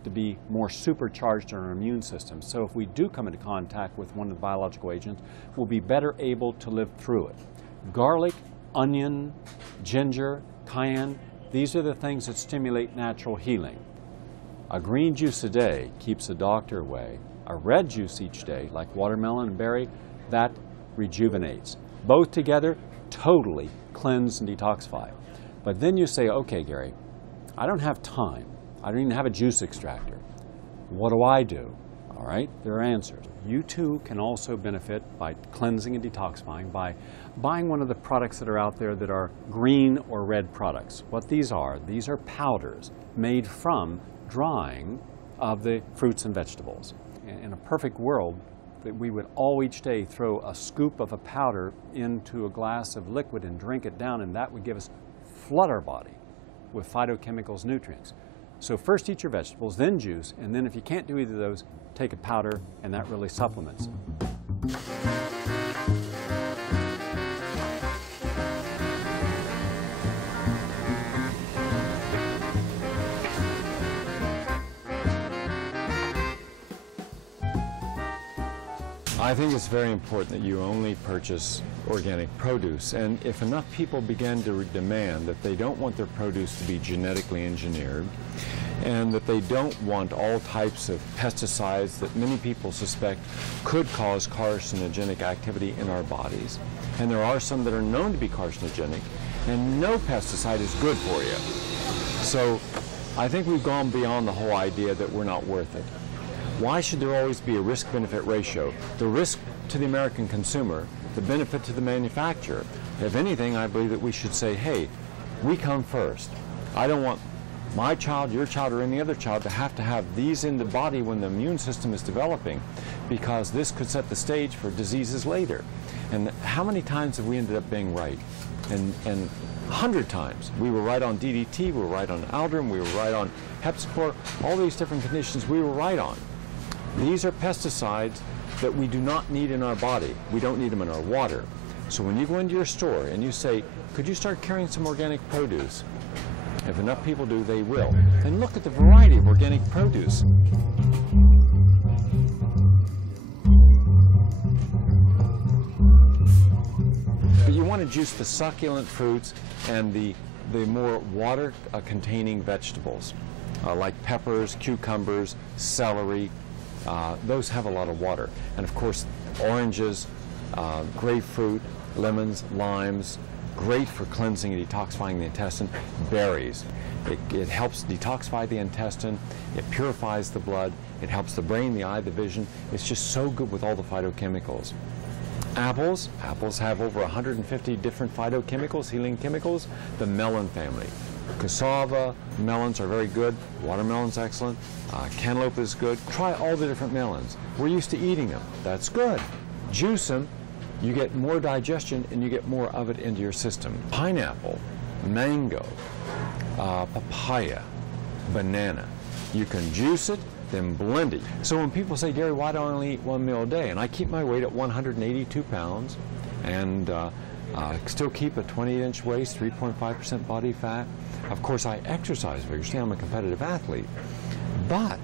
to be more supercharged in our immune system. So if we do come into contact with one of the biological agents, we'll be better able to live through it. Garlic, onion, ginger, cayenne, these are the things that stimulate natural healing. A green juice a day keeps the doctor away. A red juice each day, like watermelon and berry, that rejuvenates. Both together, totally cleanse and detoxify. But then you say, okay, Gary, I don't have time. I don't even have a juice extractor. What do I do? All right, there are answers. You too can also benefit by cleansing and detoxifying by buying one of the products that are out there that are green or red products. What these are powders made from drying of the fruits and vegetables. In a perfect world, that we would all each day throw a scoop of a powder into a glass of liquid and drink it down, and that would give us, flood our body with phytochemicals, nutrients. So first eat your vegetables, then juice, and then if you can't do either of those, take a powder, and that really supplements. I think it's very important that you only purchase organic produce, and if enough people begin to demand that they don't want their produce to be genetically engineered, and that they don't want all types of pesticides that many people suspect could cause carcinogenic activity in our bodies, and there are some that are known to be carcinogenic, and no pesticide is good for you. So I think we've gone beyond the whole idea that we're not worth it. Why should there always be a risk-benefit ratio? The risk to the American consumer, the benefit to the manufacturer. If anything, I believe that we should say, hey, we come first. I don't want my child, your child, or any other child to have these in the body when the immune system is developing, because this could set the stage for diseases later. And how many times have we ended up being right? And 100 times. We were right on DDT, we were right on Aldrin, we were right on Hepsicor, all these different conditions we were right on. These are pesticides that we do not need in our body. We don't need them in our water. So when you go into your store and you say, could you start carrying some organic produce? If enough people do, they will. And look at the variety of organic produce. But you want to juice the succulent fruits and the more water-containing vegetables, like peppers, cucumbers, celery. Those have a lot of water. And of course, oranges, grapefruit, lemons, limes, great for cleansing and detoxifying the intestine. Berries. It helps detoxify the intestine. It purifies the blood. It helps the brain, the eye, the vision. It's just so good with all the phytochemicals. Apples. Apples have over 150 different phytochemicals, healing chemicals. The melon family. Cassava, melons are very good. Watermelon's excellent. Cantaloupe is good. Try all the different melons. We're used to eating them. That's good. Juice them. You get more digestion and you get more of it into your system. Pineapple, mango, papaya, banana. You can juice it, then blend it. So when people say, Gary, why do I only eat one meal a day? And I keep my weight at 182 pounds and still keep a 28-inch waist, 3.5% body fat. Of course, I exercise vigorously. I'm a competitive athlete. But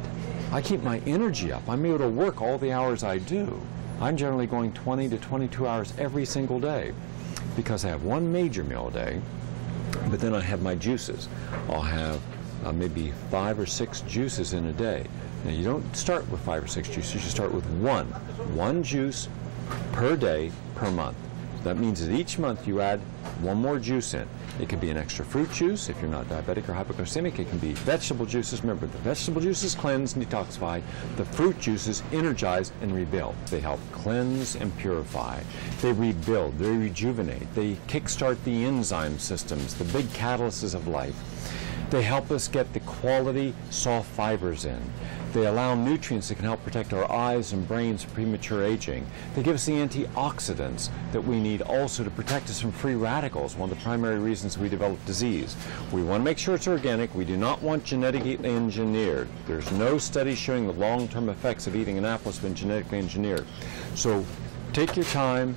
I keep my energy up. I'm able to work all the hours I do. I'm generally going 20 to 22 hours every single day because I have one major meal a day, but then I have my juices. I'll have maybe 5 or 6 juices in a day. Now, you don't start with 5 or 6 juices. You start with one juice per day per month. That means that each month you add one more juice in. It can be an extra fruit juice if you're not diabetic or hypoglycemic. It can be vegetable juices. Remember, the vegetable juices cleanse and detoxify. The fruit juices energize and rebuild. They help cleanse and purify. They rebuild. They rejuvenate. They kickstart the enzyme systems, the big catalysts of life. They help us get the quality soft fibers in. They allow nutrients that can help protect our eyes and brains from premature aging. They give us the antioxidants that we need also to protect us from free radicals, one of the primary reasons we develop disease. We want to make sure it's organic. We do not want genetically engineered. There's no study showing the long-term effects of eating an apple that's been genetically engineered. So take your time.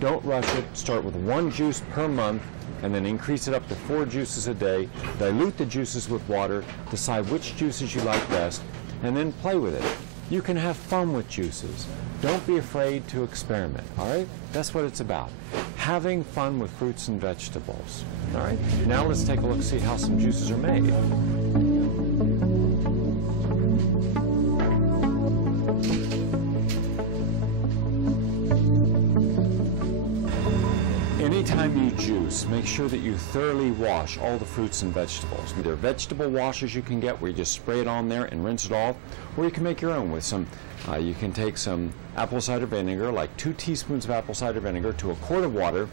Don't rush it. Start with one juice per month and then increase it up to 4 juices a day. Dilute the juices with water. Decide which juices you like best, and then play with it. You can have fun with juices. Don't be afraid to experiment, all right? That's what it's about. Having fun with fruits and vegetables, all right? Now let's take a look and see how some juices are made. Anytime you juice, make sure that you thoroughly wash all the fruits and vegetables. There are vegetable washers you can get where you just spray it on there and rinse it off, or you can make your own with some, you can take some apple cider vinegar, like 2 teaspoons of apple cider vinegar to a quart of water,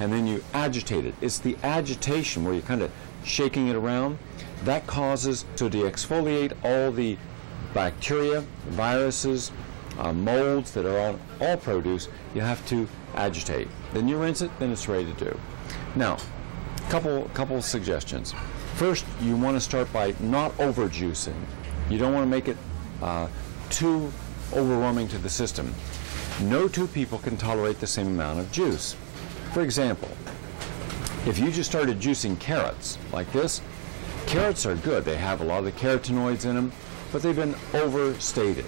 and then you agitate it. It's the agitation where you're kind of shaking it around that causes, so to exfoliate all the bacteria, viruses, molds that are on all produce, you have to agitate. Then you rinse it, then it's ready to do. Now, couple suggestions. First, you want to start by not over juicing. You don't want to make it too overwhelming to the system. No 2 people can tolerate the same amount of juice. For example, if you just started juicing carrots like this, carrots are good. They have a lot of the carotenoids in them, but they've been overstated.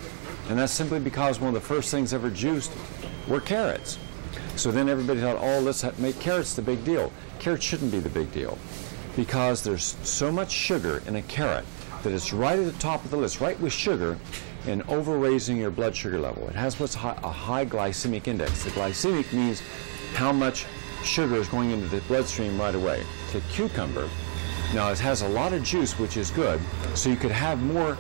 And that's simply because one of the first things ever juiced were carrots. So then everybody thought, oh, let's make carrots the big deal. Carrots shouldn't be the big deal because there's so much sugar in a carrot that it's right at the top of the list, right with sugar, and over-raising your blood sugar level. It has what's a high glycemic index. The glycemic means how much sugar is going into the bloodstream right away. Take cucumber. Now it has a lot of juice, which is good, so you could have more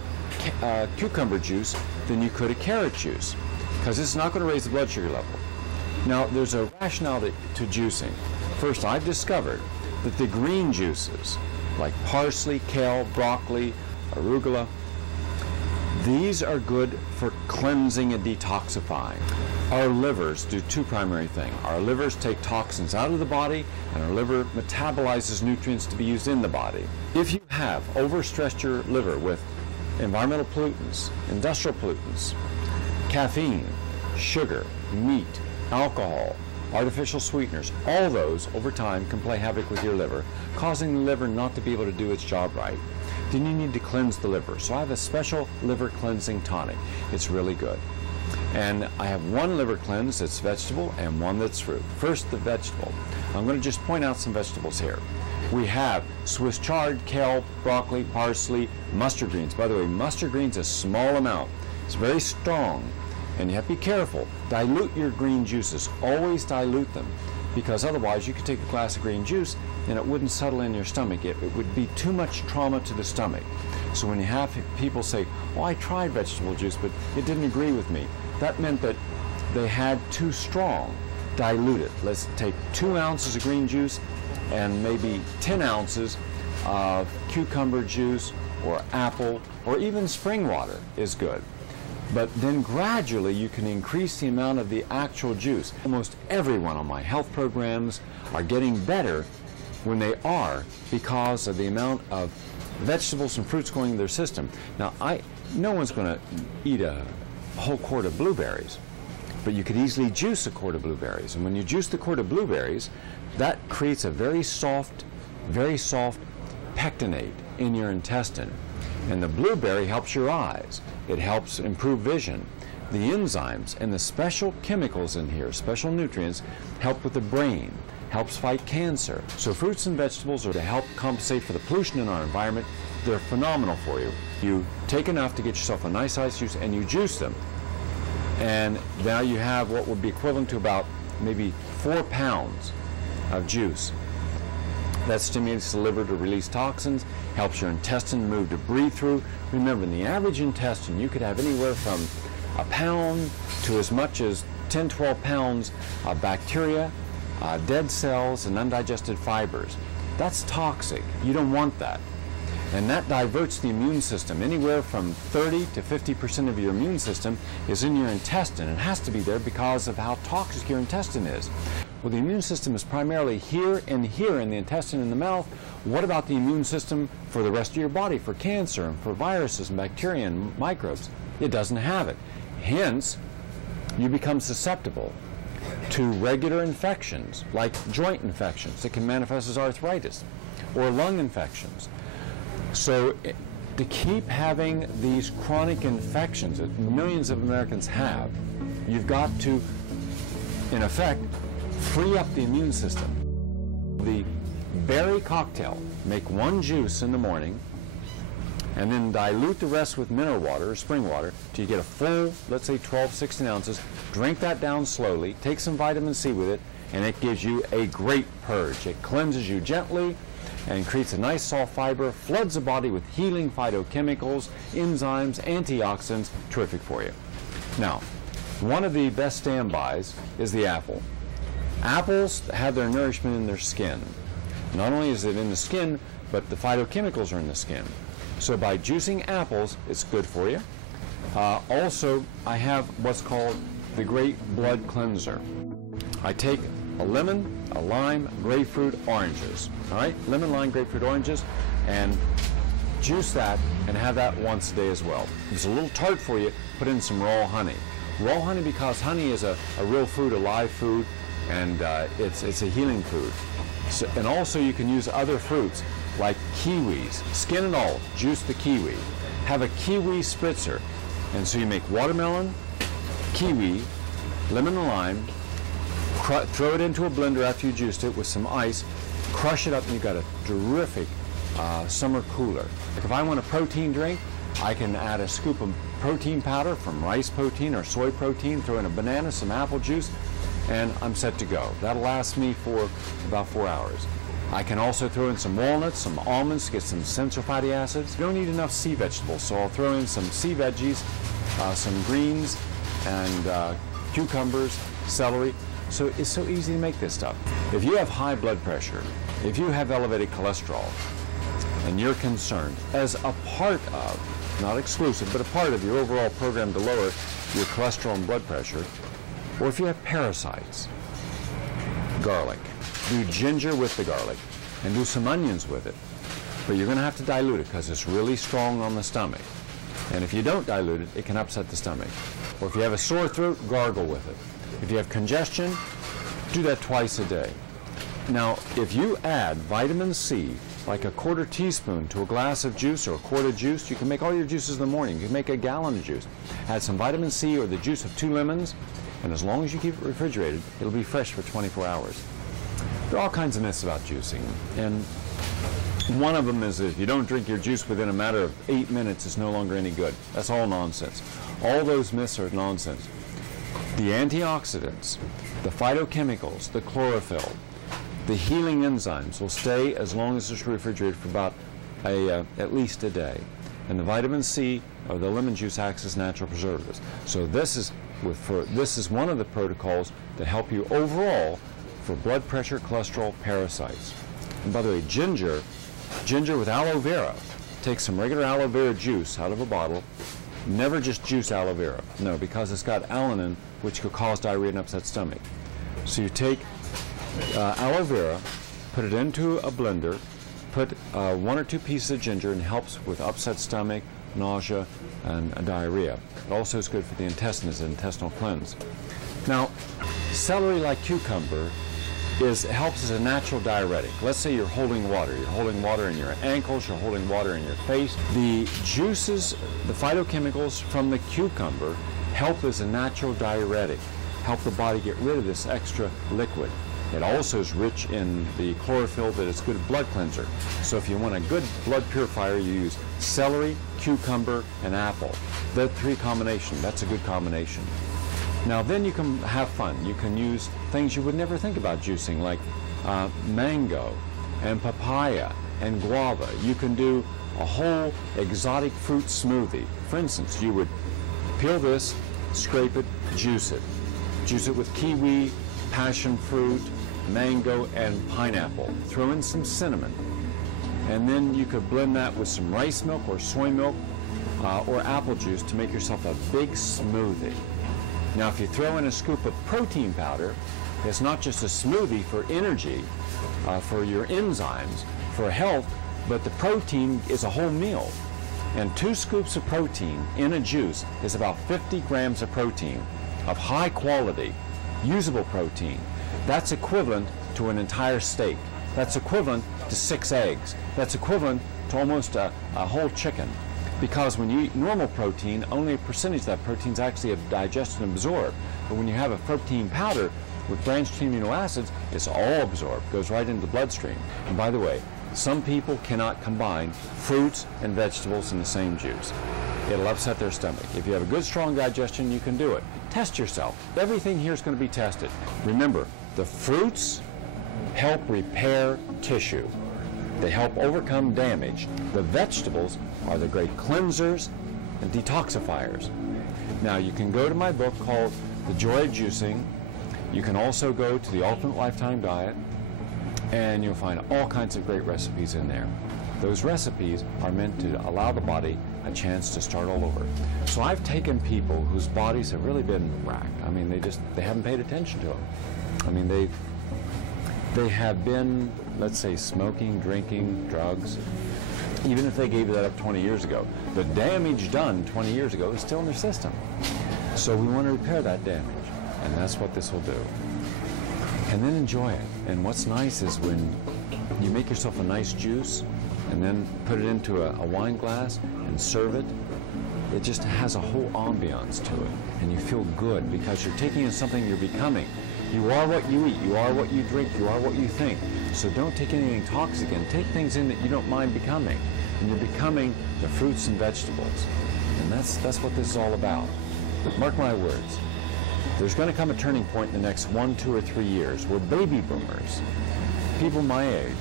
cucumber juice than you could a carrot juice, because it's not going to raise the blood sugar level. Now there's a rationale to juicing. First, I've discovered that the green juices, like parsley, kale, broccoli, arugula, these are good for cleansing and detoxifying. Our livers do two primary things. Our livers take toxins out of the body, and our liver metabolizes nutrients to be used in the body. If you have overstressed your liver with environmental pollutants, industrial pollutants, caffeine, sugar, meat, alcohol, artificial sweeteners, all those over time can play havoc with your liver, causing the liver not to be able to do its job right. Then you need to cleanse the liver. So I have a special liver cleansing tonic. It's really good. And I have one liver cleanse that's vegetable and one that's fruit. First, the vegetable. I'm going to just point out some vegetables here. We have Swiss chard, kale, broccoli, parsley, mustard greens. By the way, mustard greens, a small amount. It's very strong, and you have to be careful. Dilute your green juices. Always dilute them, because otherwise you could take a glass of green juice and it wouldn't settle in your stomach. It would be too much trauma to the stomach. So when you have people say, oh, I tried vegetable juice, but it didn't agree with me, that meant that they had too strong. Dilute it. Let's take 2 ounces of green juice and maybe 10 ounces of cucumber juice or apple, or even spring water is good. But then gradually you can increase the amount of the actual juice. Almost everyone on my health programs are getting better when they are, because of the amount of vegetables and fruits going in their system. Now, no one's going to eat a whole quart of blueberries, but you could easily juice a quart of blueberries. And when you juice the quart of blueberries, that creates a very soft pectinate in your intestine. And the blueberry helps your eyes. It helps improve vision. The enzymes and the special chemicals in here, special nutrients, help with the brain, helps fight cancer. So fruits and vegetables are to help compensate for the pollution in our environment. They're phenomenal for you. You take enough to get yourself a nice size juice and you juice them. And now you have what would be equivalent to about maybe 4 pounds of juice. That stimulates the liver to release toxins, helps your intestine move to breathe through. Remember, in the average intestine, you could have anywhere from a pound to as much as 10, 12 pounds of bacteria, dead cells, and undigested fibers. That's toxic. You don't want that. And that diverts the immune system. Anywhere from 30 to 50% of your immune system is in your intestine. It has to be there because of how toxic your intestine is. Well, the immune system is primarily here in the intestine and the mouth. What about the immune system for the rest of your body, for cancer and for viruses and bacteria and microbes? It doesn't have it. Hence, you become susceptible to regular infections, like joint infections that can manifest as arthritis, or lung infections. So to keep having these chronic infections that millions of Americans have, you've got to, in effect, free up the immune system. The berry cocktail, make 1 juice in the morning, and then dilute the rest with mineral water or spring water till you get a full, let's say 12, 16 ounces. Drink that down slowly, take some vitamin C with it, and it gives you a great purge. It cleanses you gently and creates a nice soft fiber, floods the body with healing phytochemicals, enzymes, antioxidants, terrific for you. Now, one of the best standbys is the apple. Apples have their nourishment in their skin. Not only is it in the skin, but the phytochemicals are in the skin. So by juicing apples, it's good for you. Also, I have what's called the Great Blood Cleanser. I take a lemon, a lime, grapefruit, oranges. All right, lemon, lime, grapefruit, oranges, and juice that and have that once a day as well. If it's a little tart for you, put in some raw honey. Raw honey, because honey is a real food, a live food, and it's a healing food. So, and also you can use other fruits like kiwis, skin and all, juice the kiwi. Have a kiwi spritzer. And so you make watermelon, kiwi, lemon and lime, throw it into a blender after you juiced it with some ice, crush it up, and you've got a terrific summer cooler. If I want a protein drink, I can add a scoop of protein powder from rice protein or soy protein, throw in a banana, some apple juice, and I'm set to go. That'll last me for about 4 hours. I can also throw in some walnuts, some almonds to get some essential fatty acids. You don't need enough sea vegetables, so I'll throw in some sea veggies, some greens, and cucumbers, celery. So it's so easy to make this stuff. If you have high blood pressure, if you have elevated cholesterol, and you're concerned, as a part of, not exclusive, but a part of your overall program to lower your cholesterol and blood pressure, or if you have parasites, garlic. Do ginger with the garlic and do some onions with it. But you're going to have to dilute it because it's really strong on the stomach. And if you don't dilute it, it can upset the stomach. Or if you have a sore throat, gargle with it. If you have congestion, do that twice a day. Now, if you add vitamin C, like a quarter teaspoon to a glass of juice or a quart of juice, you can make all your juices in the morning. You can make a gallon of juice. Add some vitamin C or the juice of 2 lemons, and as long as you keep it refrigerated, it'll be fresh for 24 hours. There are all kinds of myths about juicing, and one of them is that if you don't drink your juice within a matter of 8 minutes, it's no longer any good. That's all nonsense. All those myths are nonsense. The antioxidants, the phytochemicals, the chlorophyll, the healing enzymes will stay as long as it's refrigerated for about at least a day. And the vitamin C or the lemon juice acts as natural preservatives. So this is one of the protocols to help you overall for blood pressure, cholesterol, parasites. And by the way, ginger with aloe vera. Take some regular aloe vera juice out of a bottle. Never just juice aloe vera. No, because it's got alanine, which could cause diarrhea and upset stomach. So you take aloe vera, put it into a blender, put 1 or 2 pieces of ginger, and helps with upset stomach, nausea, and diarrhea. It also is good for the intestines, an intestinal cleanse. Now, celery, like cucumber, helps as a natural diuretic. Let's say you're holding water. You're holding water in your ankles, you're holding water in your face. The juices, the phytochemicals from the cucumber help as a natural diuretic, help the body get rid of this extra liquid. It also is rich in the chlorophyll that is good blood cleanser. So if you want a good blood purifier, you use celery, cucumber, and apple. That 3 combination, that's a good combination. Now then you can have fun. You can use things you would never think about juicing, like mango and papaya and guava. You can do a whole exotic fruit smoothie. For instance, you would peel this, scrape it, juice it. Juice it with kiwi, passion fruit, mango, and pineapple. Throw in some cinnamon. And then you could blend that with some rice milk or soy milk or apple juice to make yourself a big smoothie. Now, if you throw in a scoop of protein powder, it's not just a smoothie for energy, for your enzymes, for health, but the protein is a whole meal. And 2 scoops of protein in a juice is about 50 grams of protein, of high quality, usable protein. That's equivalent to an entire steak. That's equivalent to 6 eggs. That's equivalent to almost a whole chicken. Because when you eat normal protein, only a percentage of that protein is actually digested and absorbed. But when you have a protein powder with branched amino acids, it's all absorbed, goes right into the bloodstream. And by the way, some people cannot combine fruits and vegetables in the same juice. It'll upset their stomach. If you have a good, strong digestion, you can do it. Test yourself. Everything here is going to be tested. Remember, the fruits help repair tissue. They help overcome damage. The vegetables are the great cleansers and detoxifiers. Now, you can go to my book called The Joy of Juicing. You can also go to the Ultimate Lifetime Diet, and you'll find all kinds of great recipes in there. Those recipes are meant to allow the body a chance to start all over. So I've taken people whose bodies have really been racked. I mean, they haven't paid attention to them. I mean, they have been, let's say, smoking, drinking, drugs. Even if they gave that up 20 years ago, the damage done 20 years ago is still in their system. So we want to repair that damage, and that's what this will do. And then enjoy it. And what's nice is when you make yourself a nice juice and then put it into a wine glass and serve it, it just has a whole ambiance to it. And you feel good because you're taking in something you're becoming. You are what you eat, you are what you drink, you are what you think. So don't take anything toxic in. Take things in that you don't mind becoming. And you're becoming the fruits and vegetables. And that's what this is all about. Mark my words. There's going to come a turning point in the next 1, 2, or 3 years where baby boomers, people my age,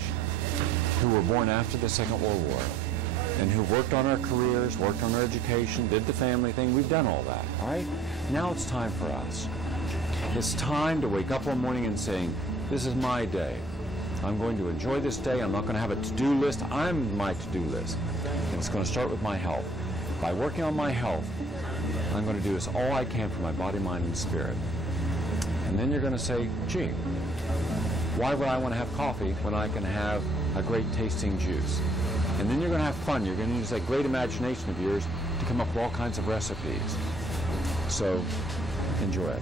who were born after the Second World War, and who worked on our careers, worked on our education, did the family thing, we've done all that, all right? Now it's time for us. It's time to wake up one morning and saying, this is my day. I'm going to enjoy this day. I'm not going to have a to-do list. I'm my to-do list. And it's going to start with my health. By working on my health, I'm going to do this all I can for my body, mind, and spirit. And then you're going to say, gee, why would I want to have coffee when I can have a great tasting juice? And then you're going to have fun. You're going to use that great imagination of yours to come up with all kinds of recipes. So enjoy it.